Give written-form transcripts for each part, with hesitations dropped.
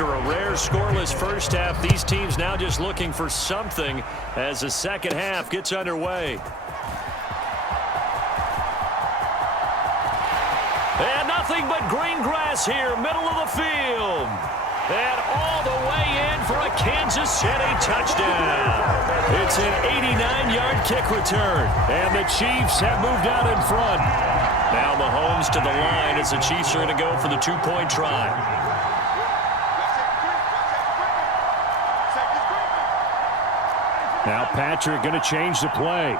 after a rare scoreless first half. These teams now just looking for something as the second half gets underway. And nothing but green grass here, middle of the field. And all the way in for a Kansas City touchdown. It's an 89-yard kick return, and the Chiefs have moved out in front. Now Mahomes to the line as the Chiefs are going to go for the two-point try. Now Patrick going to change the play.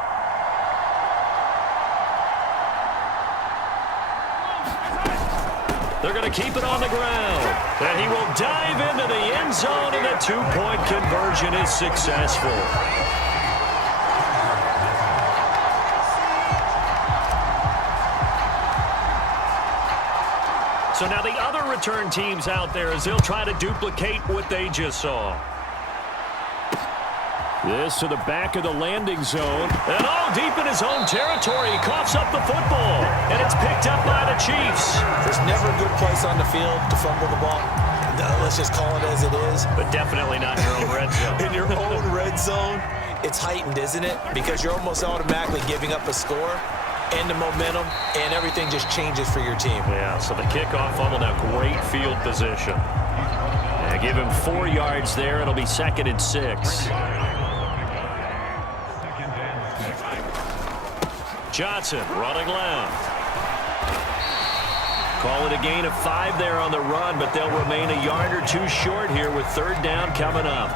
They're going to keep it on the ground. And he will dive into the end zone, and the two-point conversion is successful. So now the other return teams out there as they'll try to duplicate what they just saw. This to the back of the landing zone. And all deep in his own territory. He coughs up the football. And it's picked up by the Chiefs. There's never a good place on the field to fumble the ball. Let's just call it as it is. But definitely not in your own red zone. In your own red zone, it's heightened, isn't it? Because you're almost automatically giving up a score and the momentum, and everything just changes for your team. Yeah, so the kickoff fumble, now great field position. Yeah, give him 4 yards there. It'll be 2nd and 6. Johnson running left. Call it a gain of 5 there on the run, but they'll remain a yard or 2 short here with 3rd down coming up.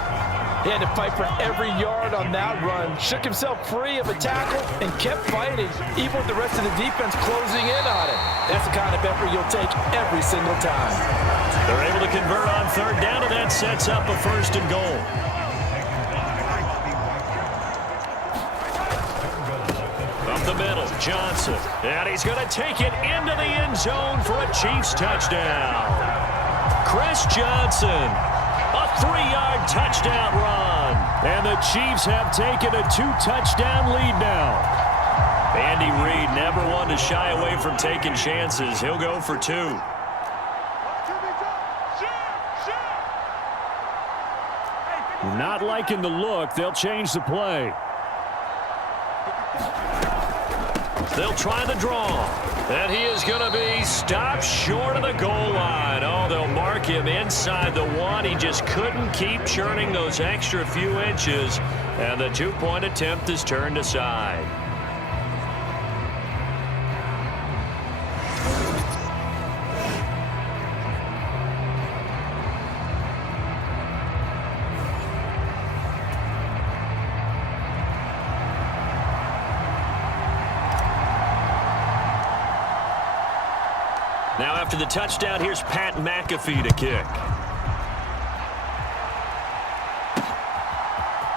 He had to fight for every yard on that run. Shook himself free of a tackle and kept fighting, even with the rest of the defense closing in on him. That's the kind of effort you'll take every single time. They're able to convert on 3rd down, and that sets up a 1st and goal. Up the middle, Johnson. And he's going to take it into the end zone for a Chiefs touchdown. Chris Johnson. A 3-yard touchdown run. And the Chiefs have taken a 2-touchdown lead now. Andy Reid never one to shy away from taking chances. He'll go for 2. Not liking the look. They'll change the play. They'll try the draw. And he is going to be stopped short of the goal line. Oh, they'll mark him inside the 1. He just couldn't keep churning those extra few inches. And the 2-point attempt is turned aside. Now after the touchdown, here's Pat McAfee to kick.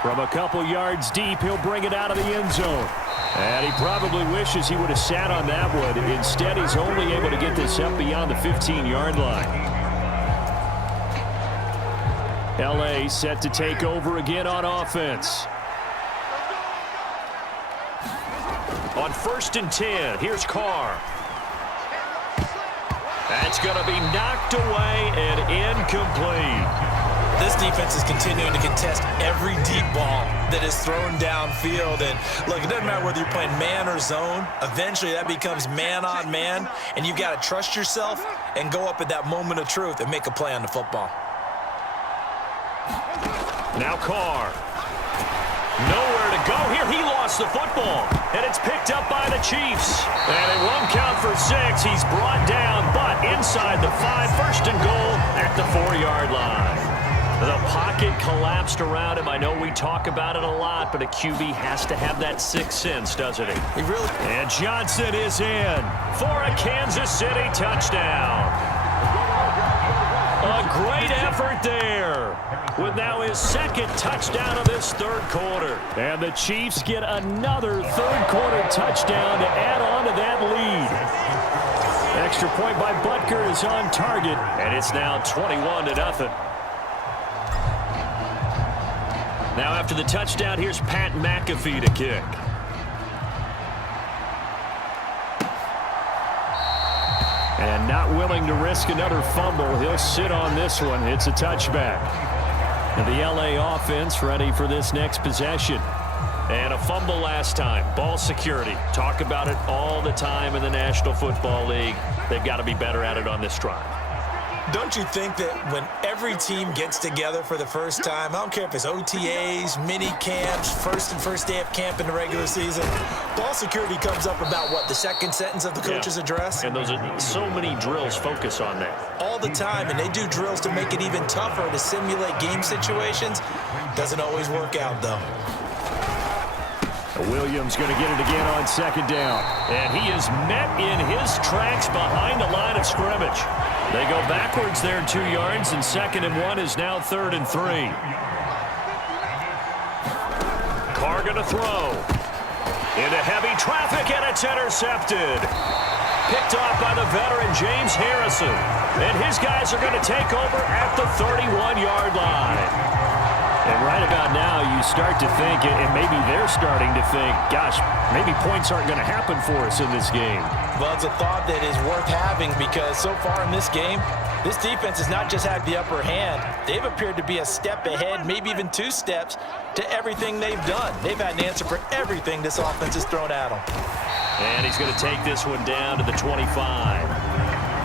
From a couple yards deep, he'll bring it out of the end zone. And he probably wishes he would have sat on that one. Instead, he's only able to get this up beyond the 15-yard line. L.A. set to take over again on offense. On 1st and 10, here's Carr. That's going to be knocked away and incomplete. This defense is continuing to contest every deep ball that is thrown downfield. And look, it doesn't matter whether you're playing man or zone. Eventually, that becomes man on man, and you've got to trust yourself and go up at that moment of truth and make a play on the football. Now Carr. Nowhere to go here. He lost the football, and it's picked up by the Chiefs. And it won't count for 6. He's brought down, but inside the 5, 1st and goal at the 4-yard line. The pocket collapsed around him. I know we talk about it a lot, but a QB has to have that 6th sense, doesn't he? He really. And Johnson is in for a Kansas City touchdown. A great effort there, with now his 2nd touchdown of this 3rd quarter. And the Chiefs get another 3rd quarter touchdown to add on to that lead. Extra point by Butker is on target, and it's now 21-0. Now after the touchdown, here's Pat McAfee to kick. And not willing to risk another fumble. He'll sit on this one. It's a touchback. And the LA offense ready for this next possession. And a fumble last time. Ball security. Talk about it all the time in the National Football League. They've got to be better at it on this drive. Don't you think that when every team gets together for the first time, I don't care if it's OTAs, mini camps, first day of camp in the regular season, ball security comes up about, what, the second sentence of the coach's address? And those are so many drills focus on that. All the time, and they do drills to make it even tougher to simulate game situations. Doesn't always work out, though. Williams going to get it again on second down. And he is met in his tracks behind the line of scrimmage. They go backwards there 2 yards, and 2nd and 1 is now 3rd and 3. Carr going to throw. Into heavy traffic, and it's intercepted. Picked off by the veteran James Harrison. And his guys are going to take over at the 31-yard line. And right about now, you start to think, and maybe they're starting to think, gosh, maybe points aren't going to happen for us in this game. Well, it's a thought that is worth having because so far in this game, this defense has not just had the upper hand. They've appeared to be a step ahead, maybe even 2 steps, to everything they've done. They've had an answer for everything this offense has thrown at them. And he's going to take this one down to the 25.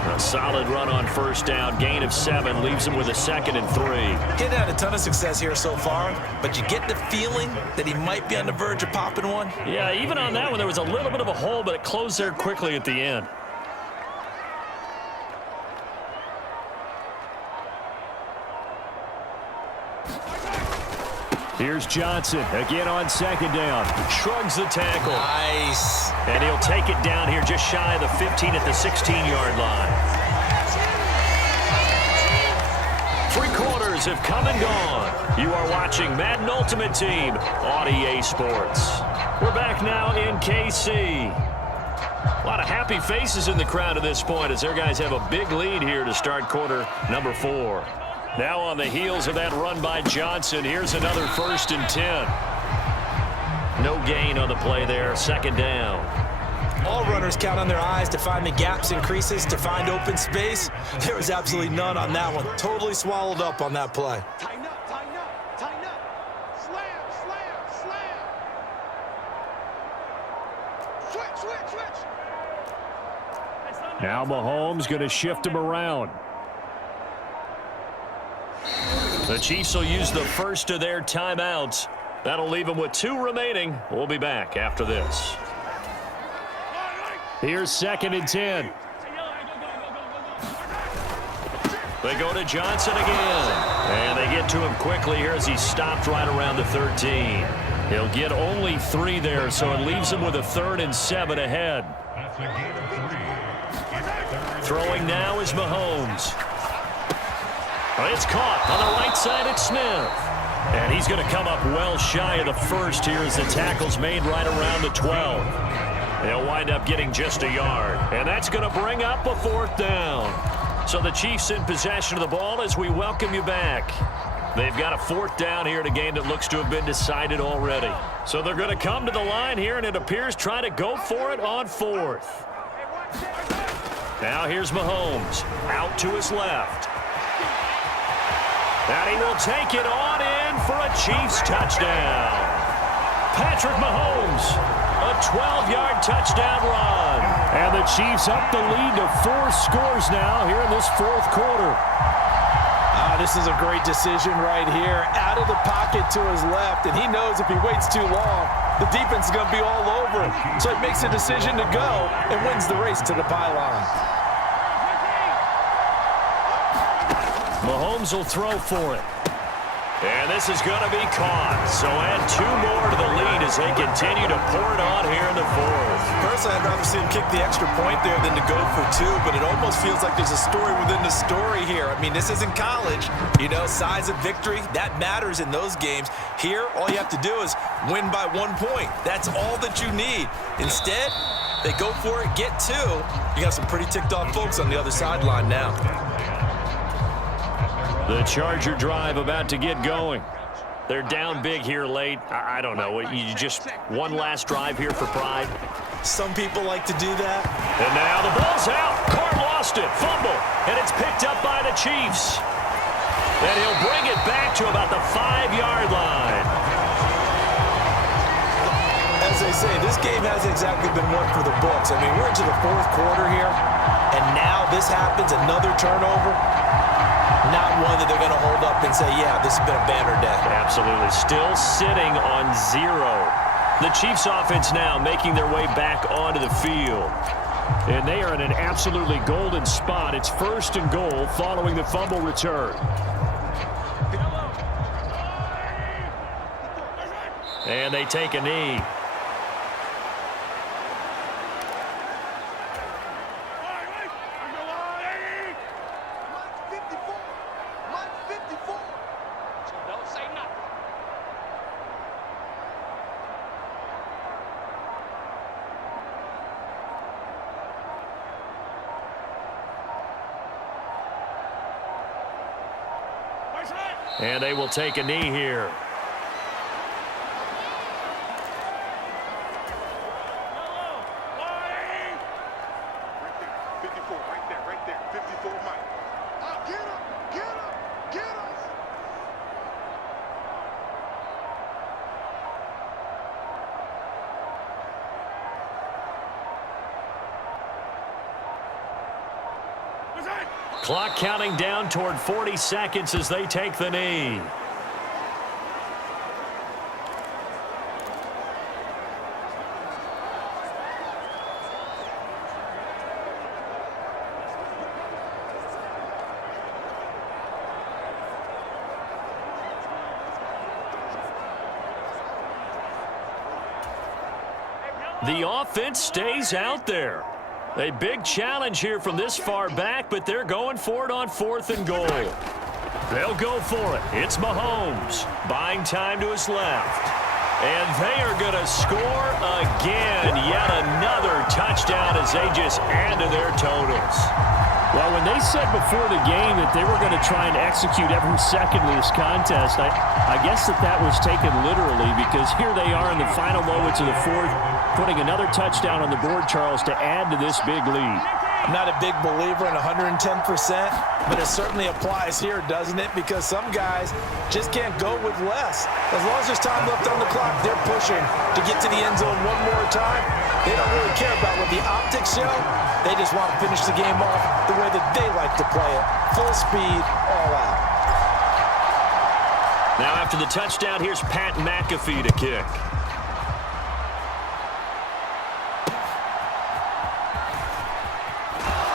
A solid run on first down, gain of 7, leaves him with a 2nd and 3. He's had a ton of success here so far, but you get the feeling that he might be on the verge of popping one. Yeah, even on that one, there was a little bit of a hole, but it closed there quickly at the end. Here's Johnson, again on second down. Shrugs the tackle. Nice. And he'll take it down here just shy of the 15 at the 16-yard line. 3 quarters have come and gone. You are watching Madden Ultimate Team on EA Sports. We're back now in KC. A lot of happy faces in the crowd at this point as their guys have a big lead here to start quarter number 4. Now on the heels of that run by Johnson, here's another 1st and 10. No gain on the play there, 2nd down. All runners count on their eyes to find the gaps and creases, to find open space. There was absolutely none on that one. Totally swallowed up on that play. Tighten up, tighten up, tighten up. Slam, slam, slam. Switch, switch, switch. Now Mahomes going to shift him around. The Chiefs will use the first of their timeouts. That'll leave them with 2 remaining. We'll be back after this. Here's 2nd and 10. They go to Johnson again. And they get to him quickly here as he stopped right around the 13. He'll get only 3 there, so it leaves him with a 3rd and 7 ahead. Throwing now is Mahomes. It's caught on the right side at Smith. And he's going to come up well shy of the first here as the tackle's made right around the 12. They'll wind up getting just a yard. And that's going to bring up a 4th down. So the Chiefs in possession of the ball as we welcome you back. They've got a 4th down here in a game that looks to have been decided already. So they're going to come to the line here, and it appears try to go for it on 4th. Now here's Mahomes out to his left. And he will take it on in for a Chiefs touchdown. Patrick Mahomes, a 12-yard touchdown run. And the Chiefs up the lead to 4 scores now here in this 4th quarter. This is a great decision right here. Out of the pocket to his left, and he knows if he waits too long, the defense is going to be all over him. So he makes a decision to go and wins the race to the pylon. Mahomes will throw for it. And this is going to be caught. So add 2 more to the lead as they continue to pour it on here in the 4th. Personally, I'd rather see him kick the extra point there than to go for 2, but it almost feels like there's a story within the story here. I mean, this isn't college. You know, size of victory, that matters in those games. Here, all you have to do is win by 1 point. That's all that you need. Instead, they go for it, get 2. You got some pretty ticked off folks on the other sideline now. The Charger drive about to get going. They're down big here late. I don't know. You just one last drive here for pride? Some people like to do that. And now the ball's out. Carr lost lost it. Fumble. And it's picked up by the Chiefs. And he'll bring it back to about the 5-yard line. As they say, this game hasn't exactly been worked for the books. I mean, we're into the fourth quarter here, and now this happens, another turnover. Not one that they're going to hold up and say, yeah, this has been a banner day. Absolutely. Still sitting on 0. The Chiefs offense now making their way back onto the field. And they are in an absolutely golden spot. It's 1st and goal following the fumble return. And they take a knee. And they will take a knee here. Clock counting down toward 40 seconds as they take the knee. The offense stays out there. A big challenge here from this far back, but they're going for it on 4th and goal. They'll go for it. It's Mahomes buying time to his left. And they are going to score again. Yet another touchdown as they just add to their totals. Well, when they said before the game that they were going to try and execute every second of this contest, I guess that was taken literally, because here they are in the final moments of the 4th, putting another touchdown on the board, Charles, to add to this big lead. I'm not a big believer in 110%, but it certainly applies here, doesn't it? Because some guys just can't go with less. As long as there's time left on the clock, they're pushing to get to the end zone one more time. They don't really care about what the optics show. They just want to finish the game off the way that they like to play it. Full speed, all out. Now after the touchdown, here's Pat McAfee to kick.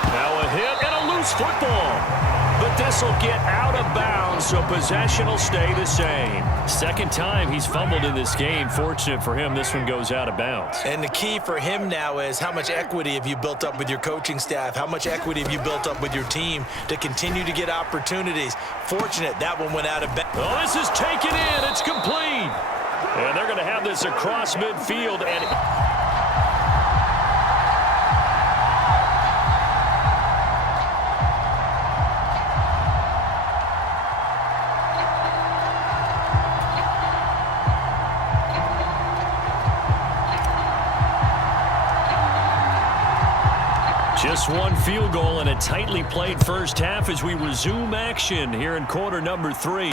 Now a hit and a loose football. But this will get out of bounds, so possession will stay the same. Second time he's fumbled in this game. Fortunate for him, this one goes out of bounds. And the key for him now is how much equity have you built up with your coaching staff? How much equity have you built up with your team to continue to get opportunities? Fortunate that one went out of bounds. Oh, this is taken in. It's complete. And they're going to have this across midfield. And just one field goal and a tightly played first half as we resume action here in quarter number 3.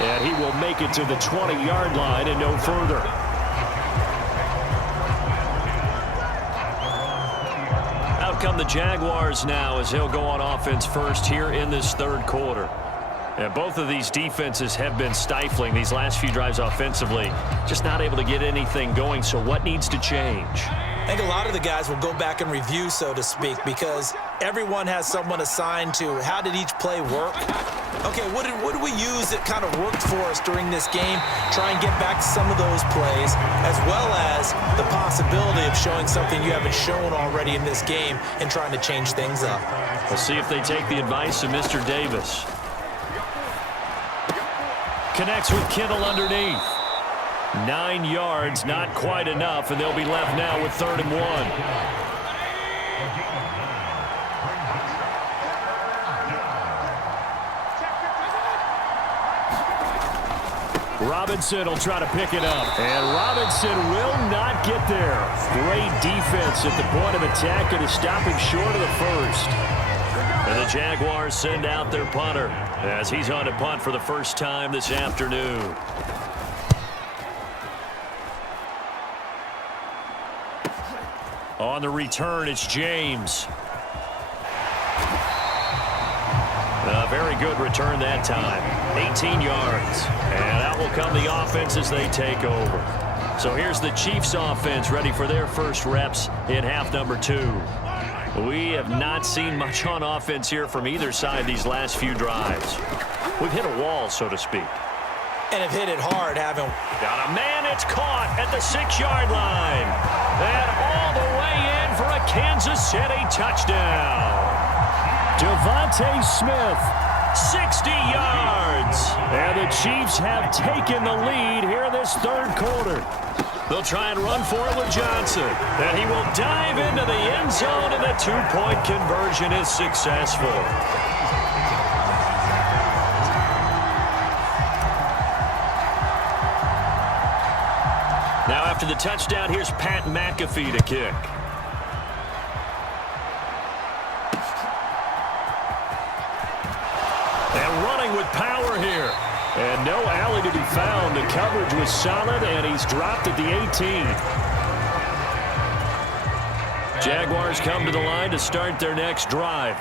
And he will make it to the 20-yard line and no further. Out come the Jaguars now as he'll go on offense first here in this third quarter. And both of these defenses have been stifling these last few drives offensively. Just not able to get anything going, so what needs to change? I think a lot of the guys will go back and review, so to speak, because everyone has someone assigned to how did each play work. Okay, what did we use that kind of worked for us during this game? Try and get back to some of those plays, as well as the possibility of showing something you haven't shown already in this game and trying to change things up. We'll see if they take the advice of Mr. Davis. Connects with Kittle underneath. 9 yards, not quite enough, and they'll be left now with 3rd and 1. Robinson will try to pick it up. And Robinson will not get there. Great defense at the point of attack and to stop him short of the first. And the Jaguars send out their punter as he's on to punt for the first time this afternoon. On the return, it's James. A very good return that time. 18 yards. And out will come the offense as they take over. So here's the Chiefs offense ready for their first reps in half number 2. We have not seen much on offense here from either side these last few drives. We've hit a wall, so to speak. And have hit it hard, haven't we? Got a man, it's caught at the 6-yard line. And all the way in for a Kansas City touchdown. Devontae Smith, 60 yards. and the Chiefs have taken the lead here in this third quarter. They'll try and run for it with Johnson. And he will dive into the end zone, and the two-point conversion is successful. Now after the touchdown, here's Pat McAfee to kick. And running with power here. And no alley to be found. The coverage was solid, and he's dropped at the 18. Jaguars come to the line to start their next drive.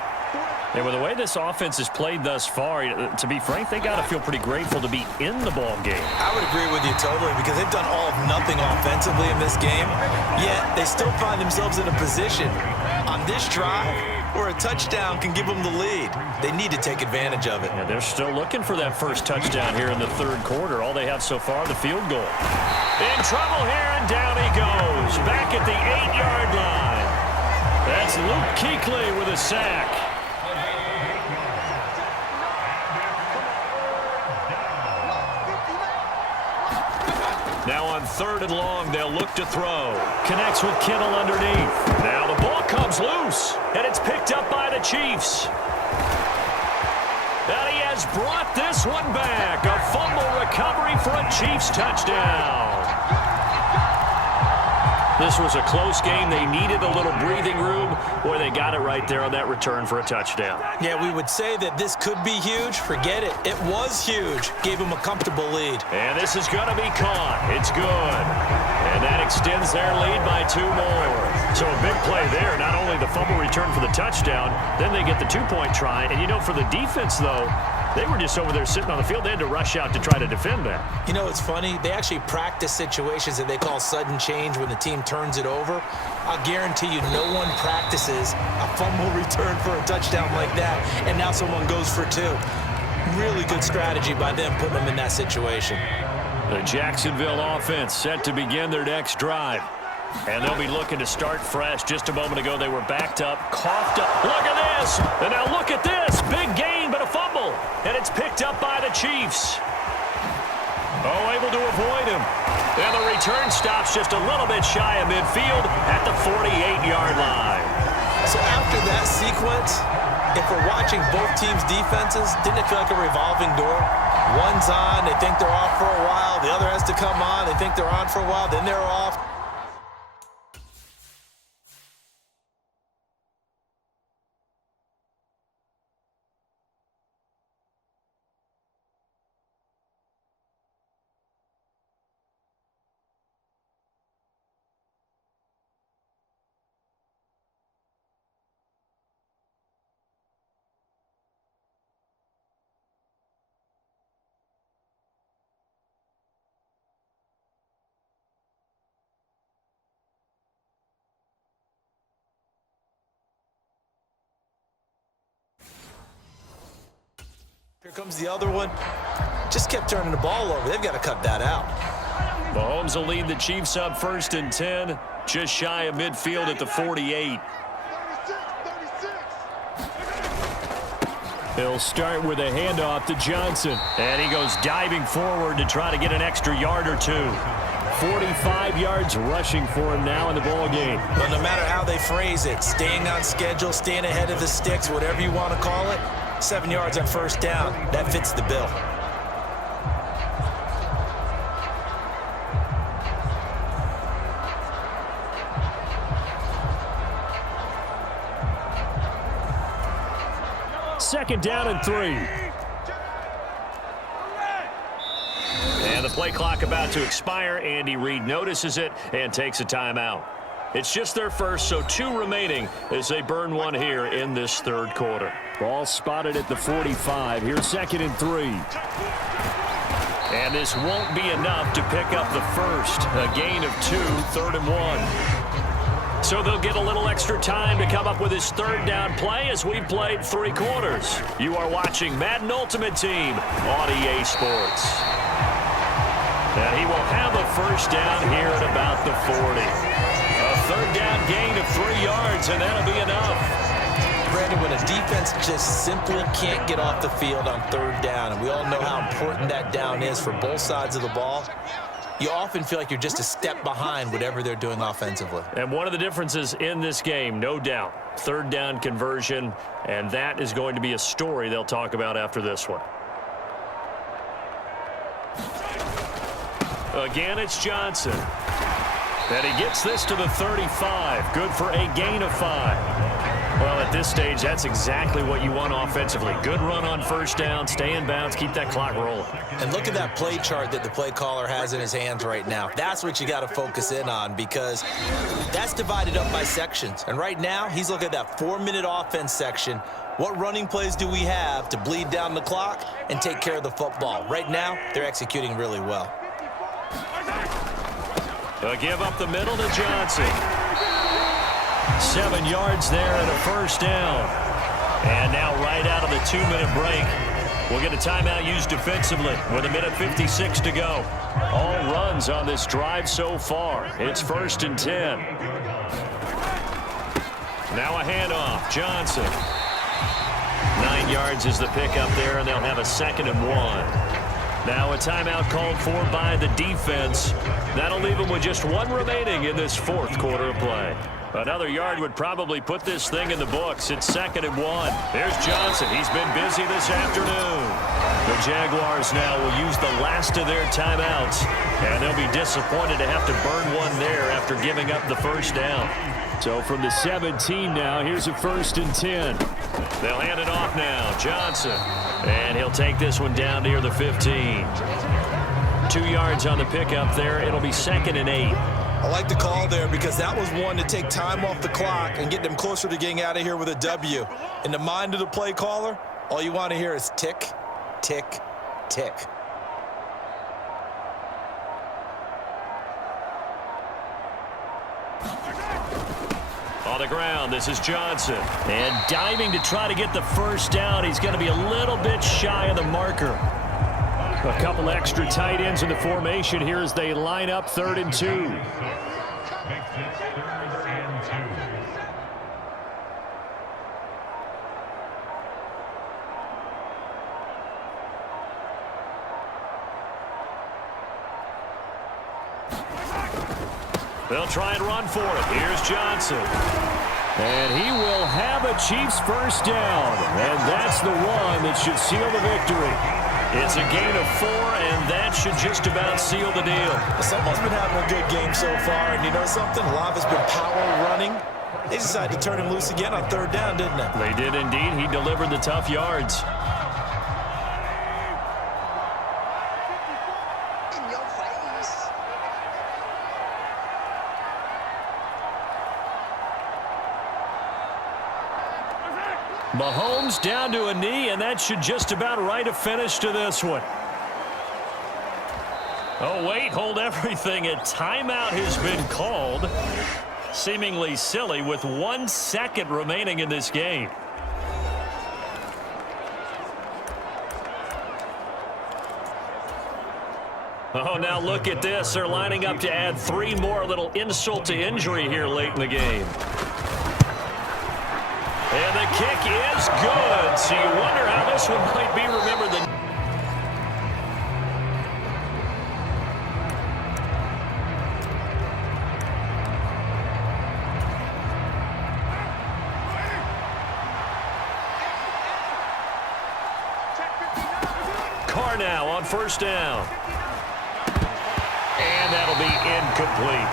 And with the way this offense has played thus far, to be frank, they got to feel pretty grateful to be in the ball game. I would agree with you totally because they've done all of nothing offensively in this game, yet they still find themselves in a position on this drive where a touchdown can give them the lead. They need to take advantage of it. Yeah, they're still looking for that first touchdown here in the third quarter. All they have so far, the field goal. In trouble here, and down he goes. Back at the 8-yard line. That's Luke Kuechly with a sack. Now on 3rd and long, they'll look to throw. Connects with Kittle underneath. Now the ball comes loose, and it's picked up by the Chiefs. And he has brought this one back. A fumble recovery for a Chiefs touchdown. This was a close game. They needed a little breathing room. Boy, they got it right there on that return for a touchdown. Yeah, we would say that this could be huge. Forget it. It was huge. Gave them a comfortable lead. And this is going to be caught. It's good. And that extends their lead by 2 more. So a big play there. Not only the fumble return for the touchdown, then they get the 2-point try. And, you know, for the defense, though, they were just over there sitting on the field. They had to rush out to try to defend that. You know, it's funny. They actually practice situations that they call sudden change when the team turns it over. I'll guarantee you no one practices a fumble return for a touchdown like that, and now someone goes for 2. Really good strategy by them putting them in that situation. The Jacksonville offense set to begin their next drive. And they'll be looking to start fresh. Just a moment ago, they were backed up, coughed up. Look at this! And now look at this! Big gain, but a fumble. And it's picked up by the Chiefs. Oh, able to avoid him. And the return stops just a little bit shy of midfield at the 48-yard line. So after that sequence, if we're watching both teams' defenses, didn't it feel like a revolving door? One's on, they think they're off for a while. The other has to come on, they think they're on for a while, then they're off. Here comes the other one. Just kept turning the ball over. They've got to cut that out. Mahomes will lead the Chiefs up 1st and 10, just shy of midfield at the 48. He'll start with a handoff to Johnson. And he goes diving forward to try to get an extra yard or 2. 45 yards rushing for him now in the ball game. But no matter how they phrase it, staying on schedule, staying ahead of the sticks, whatever you want to call it, 7 yards on 1st down, that fits the bill. second down and 3. And the play clock about to expire. Andy Reid notices it and takes a timeout. It's just their first, so 2 remaining as they burn one here in this third quarter. Ball spotted at the 45. Here's second and 3. And this won't be enough to pick up the first. A gain of 2, 3rd and 1. So they'll get a little extra time to come up with his third down play as we've played 3 quarters. You are watching Madden Ultimate Team on EA Sports. And he will have a first down here at about the 40. A third down gain of 3 yards, and that'll be enough. Brandon, when a defense just simply can't get off the field on third down, and we all know how important that down is for both sides of the ball, you often feel like you're just a step behind whatever they're doing offensively. And one of the differences in this game, no doubt, third down conversion, and that is going to be a story they'll talk about after this one. Again, it's Johnson. And he gets this to the 35. Good for a gain of 5. Well, at this stage, that's exactly what you want offensively. Good run on first down, stay in bounds, keep that clock rolling. And look at that play chart that the play caller has in his hands right now. That's what you got to focus in on, because that's divided up by sections. And right now, he's looking at that 4-minute offense section. What running plays do we have to bleed down the clock and take care of the football? Right now, they're executing really well. A give up the middle to Johnson. 7 yards there and a first down. And now right out of the 2-minute break, we'll get a timeout used defensively with 1:56 to go. All runs on this drive so far. It's 1st and 10. Now a handoff. Johnson. 9 yards is the pickup there, and they'll have a 2nd and 1. Now a timeout called for by the defense. That'll leave them with just 1 remaining in this 4th quarter of play. Another yard would probably put this thing in the books. It's 2nd and 1. There's Johnson. He's been busy this afternoon. The Jaguars now will use the last of their timeouts, and they'll be disappointed to have to burn one there after giving up the first down. So from the 17 now, here's a 1st and 10. They'll hand it off now. Johnson. And he'll take this one down near the 15. 2 yards on the pickup there. It'll be 2nd and 8. I like the call there because that was one to take time off the clock and get them closer to getting out of here with a W. In the mind of the play caller, all you want to hear is tick, tick, tick. On the ground, this is Johnson. And diving to try to get the first down. He's going to be a little bit shy of the marker. A couple extra tight ends in the formation here as they line up 3rd and 2. They'll try and run for it. Here's Johnson. And he will have a Chiefs first down. And that's the one that should seal the victory. It's a gain of 4, and that should just about seal the deal. Someone's been having a good game so far, and you know something? A lot of it's been power running. They decided to turn him loose again on 3rd down, didn't they? They did indeed. He delivered the tough yards. In your face. Mahomes down to a knee, and that should just about write a finish to this one. Oh, wait, hold everything. A timeout has been called. Seemingly silly with 1 second remaining in this game. Oh, now look at this. They're lining up to add 3 more. Little insult to injury here late in the game. And the kick is good. So you wonder how this one might be remembered. Carr now on first down. And that'll be incomplete.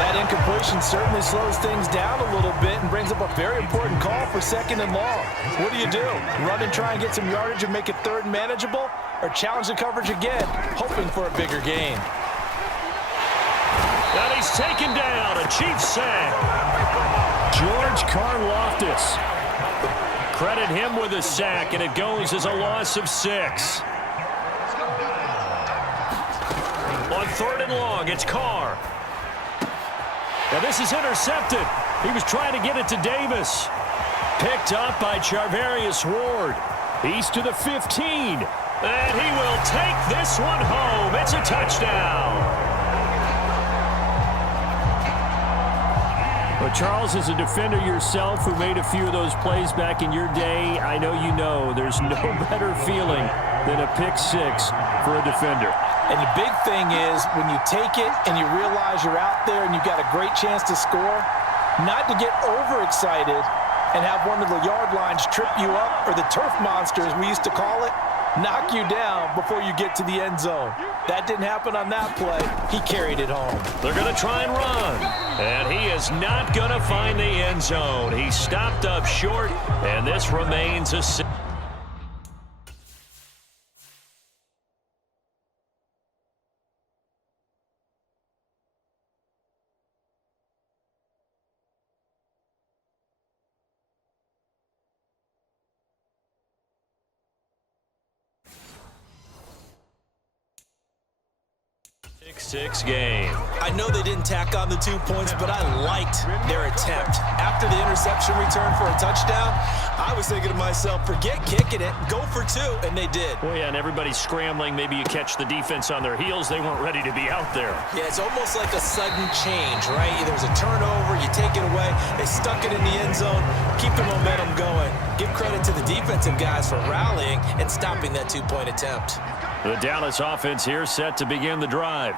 That incompletion certainly slows things down a little bit and brings up a very important call for 2nd and long. What do you do? Run and try and get some yardage and make it 3rd and manageable? Or challenge the coverage again, hoping for a bigger gain? And he's taken down, a Chiefs sack. George Karlaftis. Credit him with a sack, and it goes as a loss of 6. On 3rd and long, it's Carr. Now this is intercepted. He was trying to get it to Davis. Picked up by Charvarius Ward. He's to the 15. And he will take this one home. It's a touchdown. Well, Charles, as a defender yourself who made a few of those plays back in your day, I know you know there's no better feeling than a pick 6 for a defender. And the big thing is when you take it and you realize you're out there and you've got a great chance to score, not to get overexcited and have one of the yard lines trip you up, or the turf monsters we used to call it, knock you down before you get to the end zone. That didn't happen on that play. He carried it home. They're going to try and run. And he is not going to find the end zone. He stopped up short, and this remains a 6. Six game. I know they didn't tack on the 2 points, but I liked their attempt. After the interception return for a touchdown, I was thinking to myself, forget kicking it, go for 2, and they did. Well, yeah, and everybody's scrambling. Maybe you catch the defense on their heels. They weren't ready to be out there. Yeah, it's almost like a sudden change, right? There's a turnover, you take it away, they stuck it in the end zone, keep the momentum going. Give credit to the defensive guys for rallying and stopping that 2-point attempt. The Dallas offense here set to begin the drive.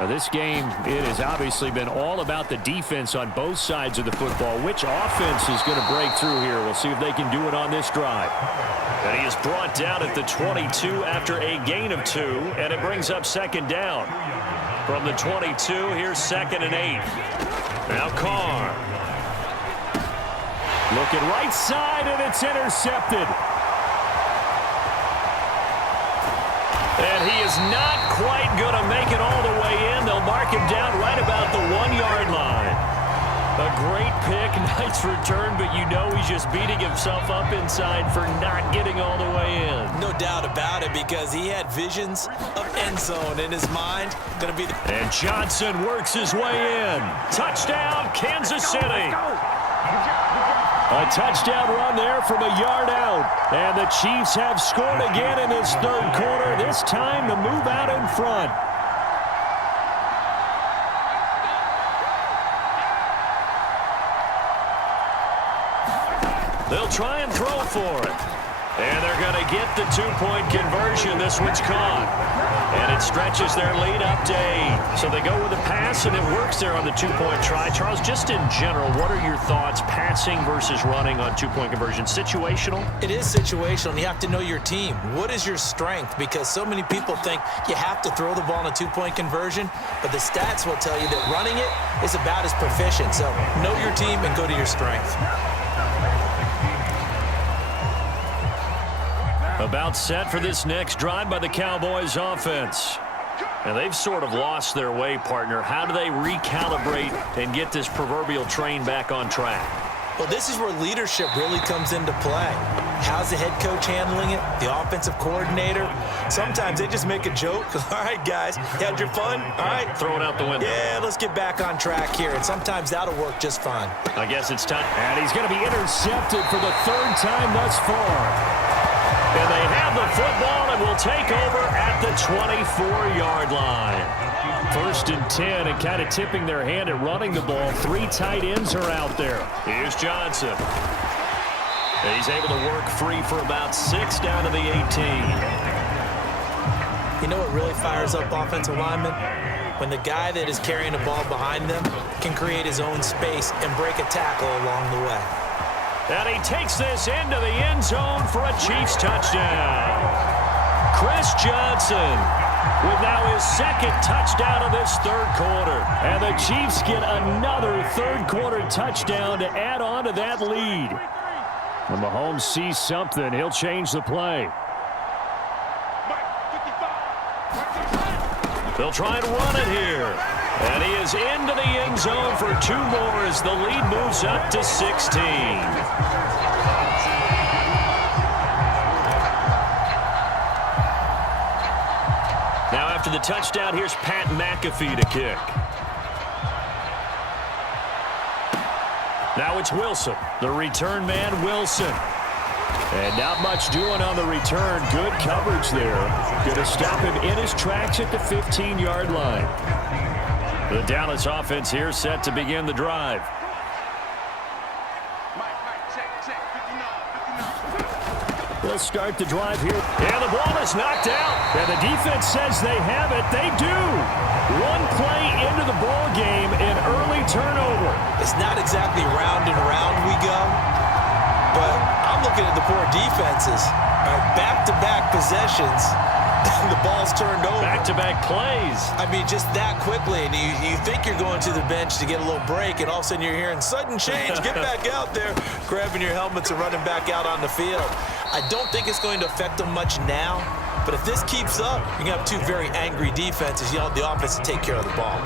Now, this game, it has obviously been all about the defense on both sides of the football. Which offense is going to break through here? We'll see if they can do it on this drive. And he is brought down at the 22 after a gain of 2, and it brings up 2nd down. From the 22, here's 2nd and 8. Now Carr. Looking right side, and it's intercepted. And he is not quite going to make it all the way in. They'll mark him down right about the 1-yard line. A great pick, nice return, but you know he's just beating himself up inside for not getting all the way in. No doubt about it, because he had visions of end zone in his mind. Going to be the... And Johnson works his way in. Touchdown, Kansas City. A touchdown run there from a yard out. And the Chiefs have scored again in this 3rd quarter. This time to move out in front. They'll try and throw for it. And they're going to get the 2-point conversion. This one's caught. And it stretches their lead up to 8. So they go with a pass, and it works there on the 2-point try. Charles, just in general, what are your thoughts passing versus running on 2-point conversion? Situational? It is situational, and you have to know your team. What is your strength? Because so many people think you have to throw the ball in a 2-point conversion, but the stats will tell you that running it is about as proficient. So know your team and go to your strength. About set for this next drive by the Cowboys offense. And they've sort of lost their way, partner. How do they recalibrate and get this proverbial train back on track? Well, this is where leadership really comes into play. How's the head coach handling it? The offensive coordinator? Sometimes they just make a joke. All right, guys, you had your fun? All right. Throw it out the window. Yeah, let's get back on track here. And sometimes that'll work just fine. I guess it's time. And he's going to be intercepted for the 3rd time thus far. And they have the football and will take over at the 24-yard line. 1st and 10, and kind of tipping their hand at running the ball. 3 tight ends are out there. Here's Johnson. He's able to work free for about 6 down to the 18. You know what really fires up offensive linemen? When the guy that is carrying the ball behind them can create his own space and break a tackle along the way. And he takes this into the end zone for a Chiefs touchdown. Chris Johnson with now his 2nd touchdown of this 3rd quarter. And And the Chiefs get another third-quarter touchdown to add on to that lead. When Mahomes sees something, he'll change the play. They'll try and run it here. And he is into the end zone for 2 more as the lead moves up to 16. Now after the touchdown, here's Pat McAfee to kick. Now it's Wilson, the return man Wilson. And not much doing on the return. Good coverage there. Going to stop him in his tracks at the 15-yard line. The Dallas offense here set to begin the drive. They'll start the drive here. And the ball is knocked out. And the defense says they have it. They do. One play into the ball game, an early turnover. It's not exactly round and round we go, but I'm looking at the poor defenses. All right, back-to-back possessions. The ball's turned over. Back-to-back plays. I mean, just that quickly. And you think you're going to the bench to get a little break, and all of a sudden you're hearing sudden change. Get back out there, grabbing your helmets and running back out on the field. I don't think it's going to affect them much now. But if this keeps up, you're going to have 2 very angry defenses. You want the offense to take care of the ball.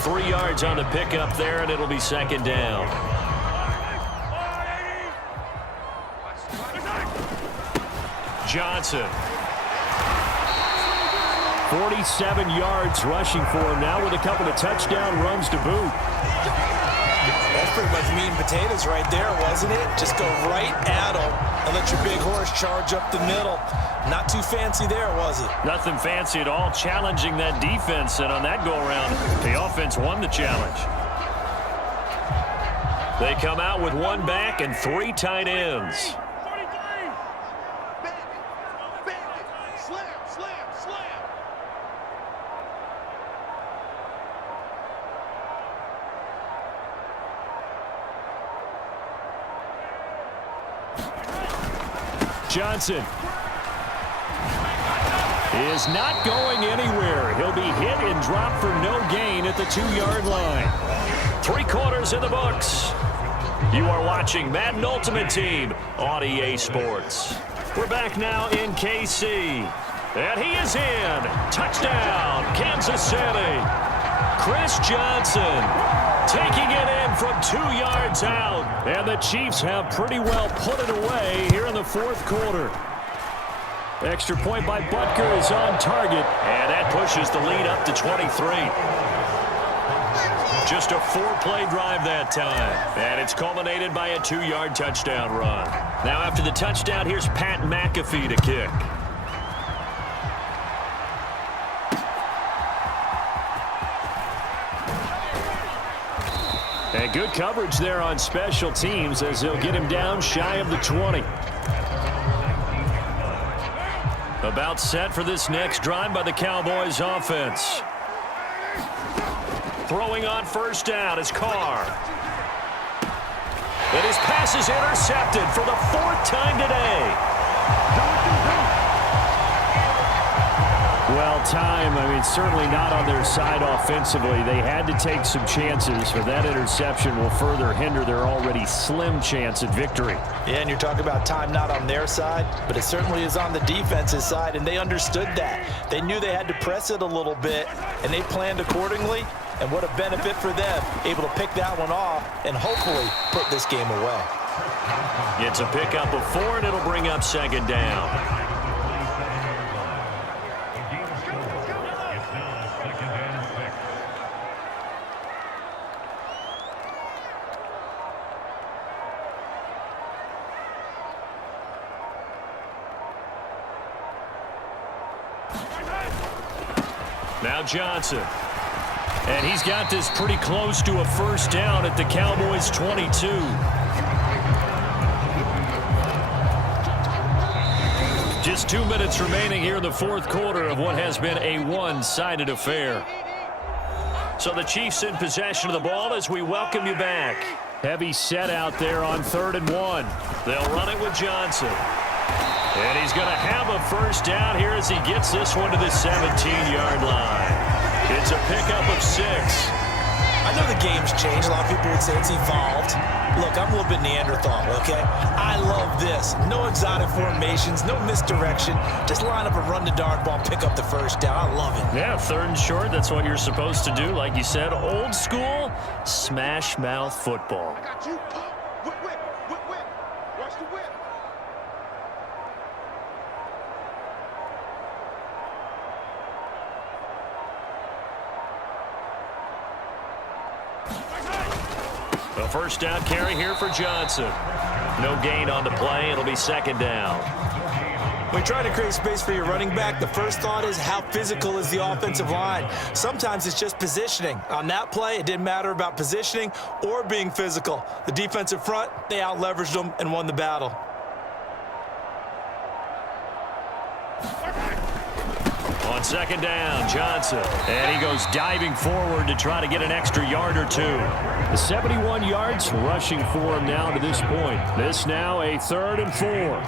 3 yards on the pickup there, and it'll be second down. Johnson. 47 yards rushing for him now with a couple of touchdown runs to boot. That's pretty much meat and potatoes right there, wasn't it? Just go right at them and let your big horse charge up the middle. Not too fancy there, was it? Nothing fancy at all, challenging that defense, and on that go-around, the offense won the challenge. They come out with 1 back and 3 tight ends. Johnson is not going anywhere. He'll be hit and dropped for no gain at the 2-yard line. 3 quarters in the books. You are watching Madden Ultimate Team on EA Sports. We're back now in KC. And he is in. Touchdown, Kansas City. Chris Johnson taking it in from 2 yards out. And the Chiefs have pretty well put it away here in the 4th quarter. Extra point by Butker is on target. And that pushes the lead up to 23. Just a 4-play drive that time. And it's culminated by a 2-yard touchdown run. Now after the touchdown, here's Pat McAfee to kick. And good coverage there on special teams as they'll get him down shy of the 20. About set for this next drive by the Cowboys offense. Throwing on first down is Carr. And his pass is intercepted for the 4th time today. Well, certainly not on their side offensively. They had to take some chances, but that interception will further hinder their already slim chance at victory. Yeah, and you're talking about time not on their side, but it certainly is on the defense's side, and they understood that. They knew they had to press it a little bit, and they planned accordingly, and what a benefit for them, able to pick that one off and hopefully put this game away. It's a pickup of 4, and it'll bring up second down. Now Johnson. And he's got this pretty close to a first down at the Cowboys' 22. Just 2 minutes remaining here in the fourth quarter of what has been a one-sided affair. So the Chiefs in possession of the ball as we welcome you back. Heavy set out there on 3rd and 1. They'll run it with Johnson. And he's going to have a first down here as he gets this one to the 17-yard line. It's a pickup of 6. I know the game's changed. A lot of people would say it's evolved. Look, I'm a little bit Neanderthal, okay? I love this. No exotic formations, no misdirection. Just line up and run the darn ball, pick up the first down. I love it. Yeah, 3rd and short. That's what you're supposed to do. Like you said, old school smash mouth football. I got you. Whip, whip, whip, whip. Watch the whip. A first down carry here for Johnson. No gain on the play. It'll be 2nd down. When trying to create space for your running back, the first thought is how physical is the offensive line. Sometimes it's just positioning. On that play, it didn't matter about positioning or being physical. The defensive front, they out-leveraged them and won the battle. On 2nd down, Johnson. And he goes diving forward to try to get an extra yard or 2. The 71 yards rushing for him now to this point. This now a 3rd and 4.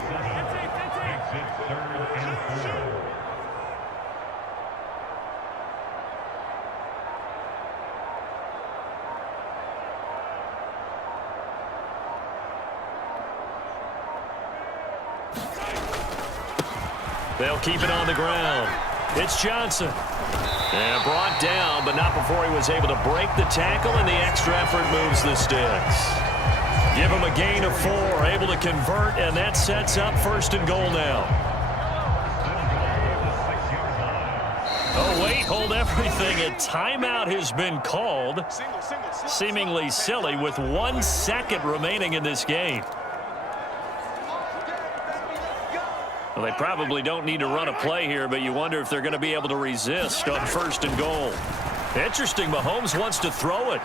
They'll keep it on the ground. It's Johnson. And brought down, but not before he was able to break the tackle, and the extra effort moves the sticks. Give him a gain of 4, able to convert, and that sets up 1st and goal now. Oh, wait, hold everything. A timeout has been called. Seemingly silly with 1 second remaining in this game. Well, they probably don't need to run a play here, but you wonder if they're going to be able to resist on 1st and goal. Interesting, Mahomes wants to throw it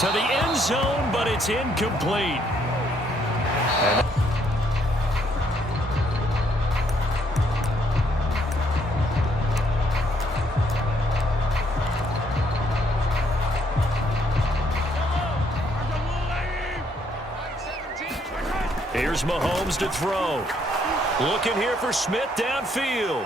to the end zone, but it's incomplete. Here's Mahomes to throw. Looking here for Smith downfield.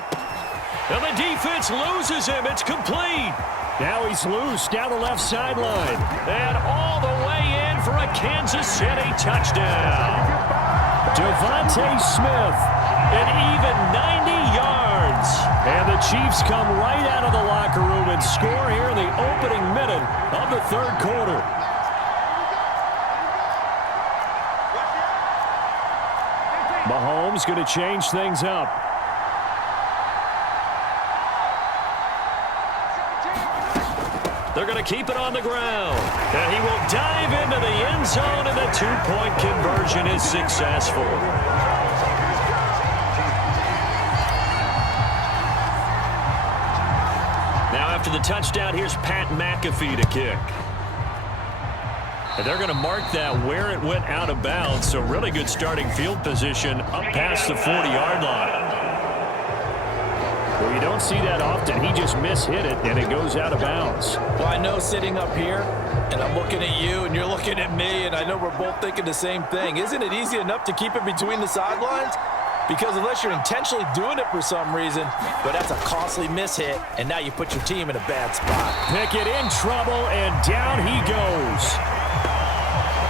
And the defense loses him. It's complete. Now he's loose down the left sideline. And all the way in for a Kansas City touchdown. Devontae Smith, an even 90 yards. And the Chiefs come right out of the locker room and score here in the opening minute of the 3rd quarter. Mahomes going to change things up. They're going to keep it on the ground. And he will dive into the end zone, and the 2-point conversion is successful. Now after the touchdown, here's Pat McAfee to kick. And they're going to mark that where it went out of bounds. So really good starting field position up past the 40-yard line. Well, you don't see that often. He just mishit it, and it goes out of bounds. Well, I know sitting up here, and I'm looking at you, and you're looking at me, and I know we're both thinking the same thing. Isn't it easy enough to keep it between the sidelines? Because unless you're intentionally doing it for some reason, but that's a costly mishit, and now you put your team in a bad spot. Pickett in trouble, and down he goes.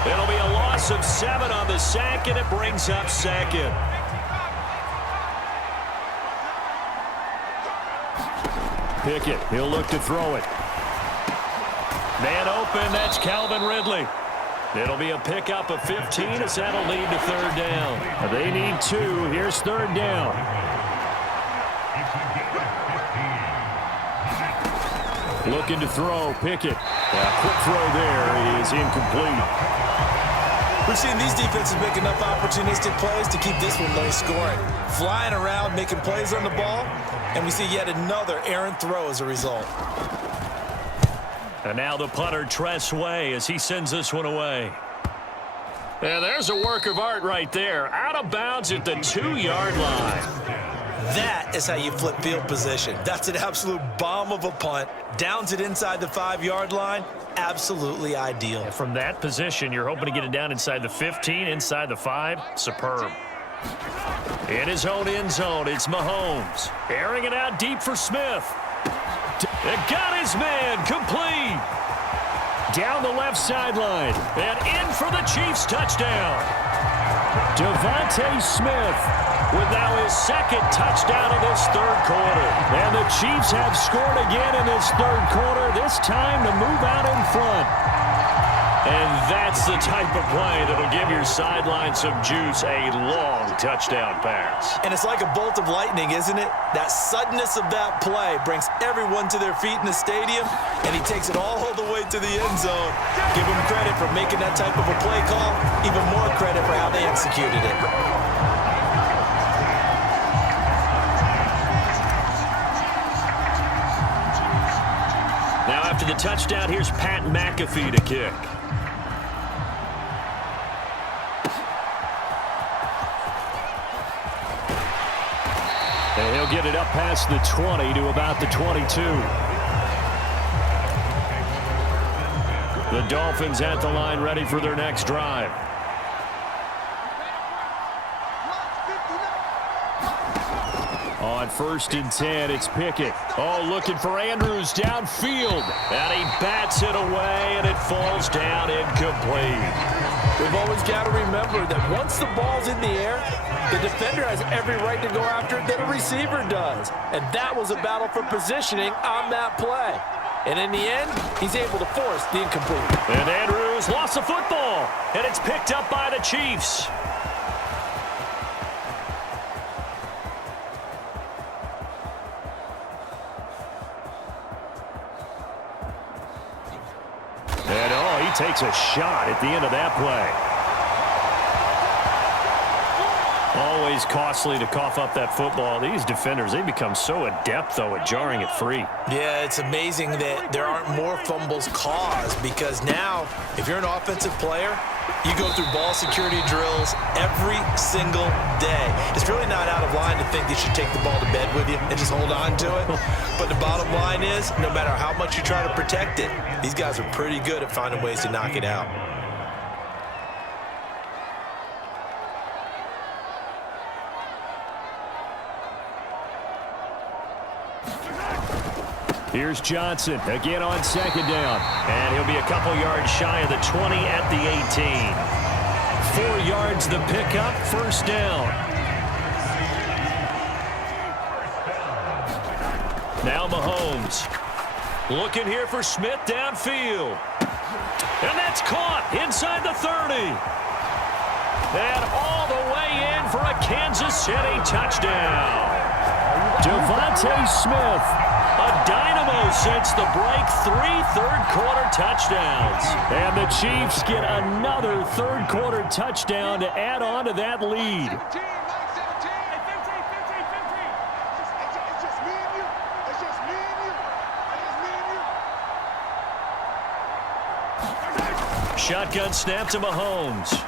It'll be a loss of 7 on the sack, and it brings up 2nd. Pickett, he'll look to throw it. Man open, that's Calvin Ridley. It'll be a pickup of 15 as that'll lead to 3rd down. They need 2. Here's 3rd down. Looking to throw, Pickett. Quick throw there is incomplete. We've seen these defenses make enough opportunistic plays to keep this one low scoring. Flying around, making plays on the ball, and we see yet another errant throw as a result. And now the punter, Tress Way, as he sends this one away. And there's a work of art right there. Out of bounds at the 2-yard line. That is how you flip field position. That's an absolute bomb of a punt. Downs it inside the 5-yard line. Absolutely ideal. And from that position, you're hoping to get it down inside the 15, inside the 5. Superb. In his own end zone, it's Mahomes. Airing it out deep for Smith. It got his man complete. Down the left sideline and in for the Chiefs touchdown. Devontae Smith with now his second touchdown of this third quarter. And the Chiefs have scored again in this third quarter, this time to move out in front. And that's the type of play that'll give your sideline some juice, a long touchdown pass. And it's like a bolt of lightning, isn't it? That suddenness of that play brings everyone to their feet in the stadium, and he takes it all the way to the end zone. Give him credit for making that type of a play call, even more credit for how they executed it. Now after the touchdown, here's Pat McAfee to kick. And he'll get it up past the 20 to about the 22. The Dolphins at the line ready for their next drive. On 1st and 10, it's Pickett. Oh, looking for Andrews downfield. And he bats it away, and it falls down incomplete. We've always got to remember that once the ball's in the air, the defender has every right to go after it that a receiver does. And that was a battle for positioning on that play. And in the end, he's able to force the incomplete. And Andrews lost the football, and it's picked up by the Chiefs. And oh, he takes a shot at the end of that play. Always costly to cough up that football. These defenders, they become so adept, though, at jarring it free. Yeah, it's amazing that there aren't more fumbles caused, because now, if you're an offensive player, you go through ball security drills every single day. It's really not out of line to think you should take the ball to bed with you and just hold on to it. But the bottom line is, no matter how much you try to protect it, these guys are pretty good at finding ways to knock it out. Here's Johnson again on 2nd down. And he'll be a couple yards shy of the 20 at the 18. 4 yards the pickup, 1st down. Now Mahomes. Looking here for Smith downfield. And that's caught inside the 30. And all the way in for a Kansas City touchdown. Devontae Smith. A dynamo since the break, 3 third-quarter touchdowns. And the Chiefs get another third-quarter touchdown to add on to that lead. Shotgun snap to Mahomes.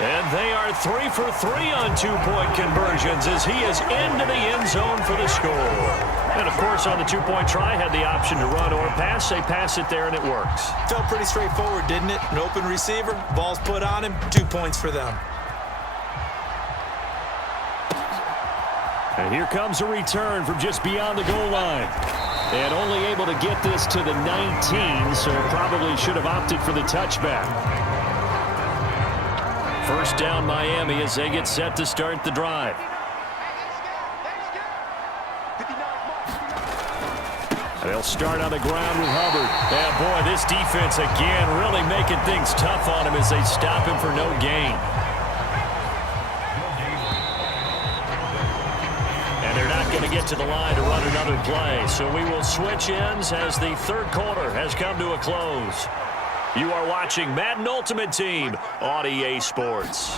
And they are 3 for 3 on 2-point conversions as he is into the end zone for the score. And, of course, on the 2-point try, had the option to run or pass. They pass it there, and it works. Felt pretty straightforward, didn't it? An open receiver, ball's put on him, 2 points for them. And here comes a return from just beyond the goal line. And only able to get this to the 19, so probably should have opted for the touchback. 1st down Miami as they get set to start the drive. And they'll start on the ground with Hubbard. And boy, this defense again really making things tough on him as they stop him for no gain. And they're not going to get to the line to run another play. So we will switch ends as the third quarter has come to a close. You are watching Madden Ultimate Team on EA Sports.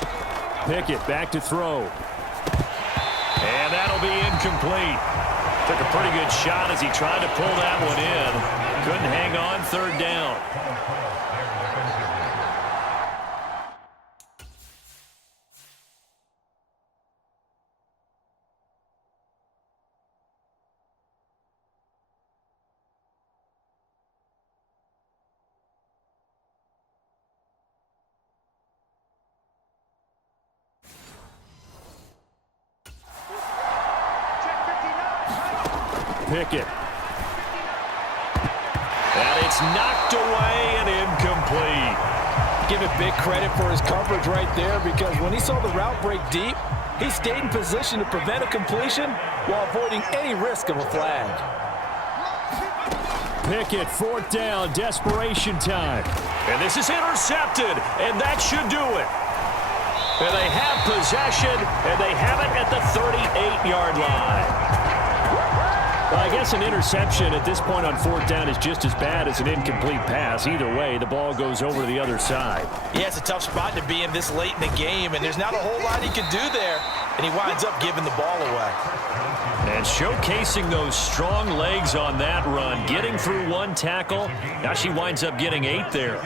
Pickett back to throw. And that'll be incomplete. Took a pretty good shot as he tried to pull that one in. Couldn't hang on, 3rd down. Pickett. And it's knocked away and incomplete. Give it big credit for his coverage right there, because when he saw the route break deep, he stayed in position to prevent a completion while avoiding any risk of a flag. Pickett, fourth down, desperation time. And this is intercepted, and that should do it. And they have possession, and they have it at the 38-yard line. Well, I guess an interception at this point on fourth down is just as bad as an incomplete pass. Either way, the ball goes over to the other side. Yeah, it's a tough spot to be in this late in the game, and there's not a whole lot he can do there, and he winds up giving the ball away. And showcasing those strong legs on that run, getting through one tackle. Now she winds up getting 8 there.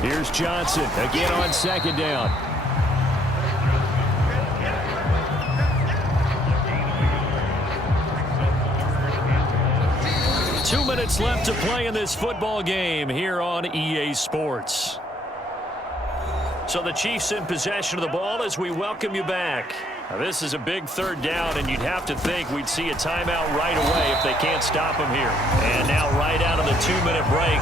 Here's Johnson again on second down. Two minutes left to play in this football game here on EA Sports. So the Chiefs in possession of the ball as we welcome you back. Now this is a big third down, and you'd have to think we'd see a timeout right away if they can't stop them here. And now right out of the 2-minute break,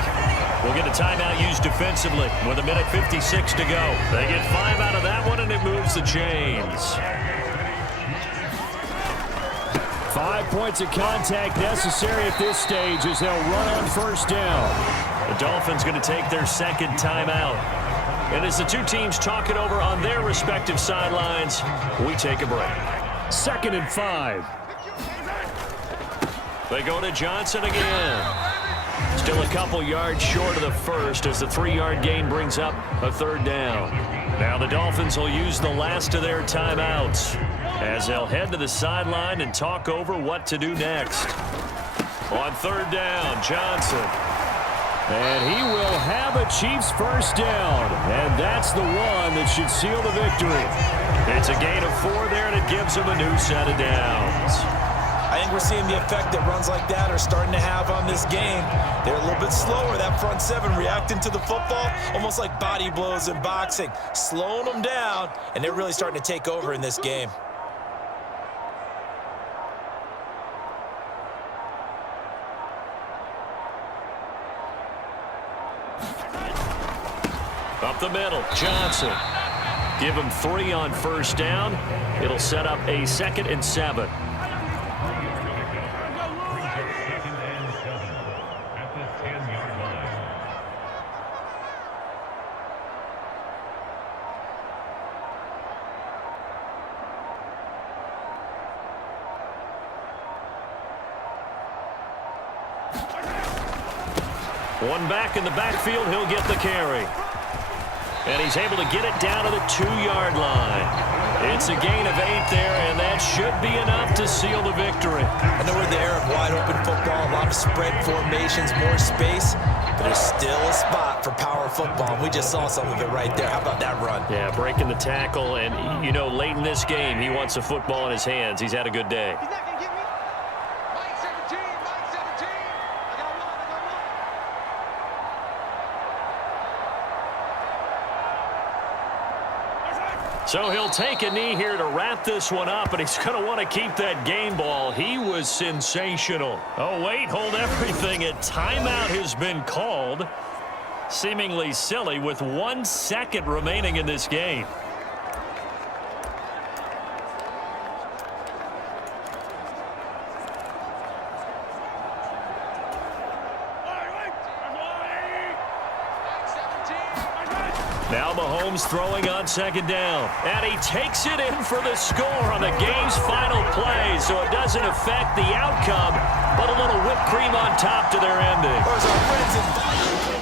we'll get a timeout used defensively with 1:56 to go. They get 5 out of that one, and it moves the chains. 5 points of contact necessary at this stage as they'll run on first down. The Dolphins going to take their second timeout. And as the two teams talk it over on their respective sidelines, we take a break. 2nd and 5. They go to Johnson again. Still a couple yards short of the first as the 3-yard gain brings up a third down. Now the Dolphins will use the last of their timeouts as they'll head to the sideline and talk over what to do next. On third down, Johnson. And he will have a Chiefs first down. And that's the one that should seal the victory. It's a gain of 4 there, and it gives them a new set of downs. I think we're seeing the effect that runs like that are starting to have on this game. They're a little bit slower, that front seven reacting to the football, almost like body blows in boxing, slowing them down, and they're really starting to take over in this game. Up the middle, Johnson. Give him 3 on first down. It'll set up a 2nd and 7. One back in the backfield, he'll get the carry. And he's able to get it down to the 2-yard line. It's a gain of 8 there, and that should be enough to seal the victory. I know we're in the era of wide-open football, a lot of spread formations, more space, but there's still a spot for power football, and we just saw some of it right there. How about that run? Yeah, breaking the tackle, and, you know, late in this game, he wants the football in his hands. He's had a good day. He's not going to get me. Mike 17, Mike 17. I got one. So he'll take a knee here to wrap this one up, and he's going to want to keep that game ball. He was sensational. Oh, wait, hold everything. A timeout has been called. Seemingly silly with 1 second remaining in this game. Now Mahomes throwing on second down. And he takes it in for the score on the game's final play. So it doesn't affect the outcome, but a little whipped cream on top to their ending. Where's our friends in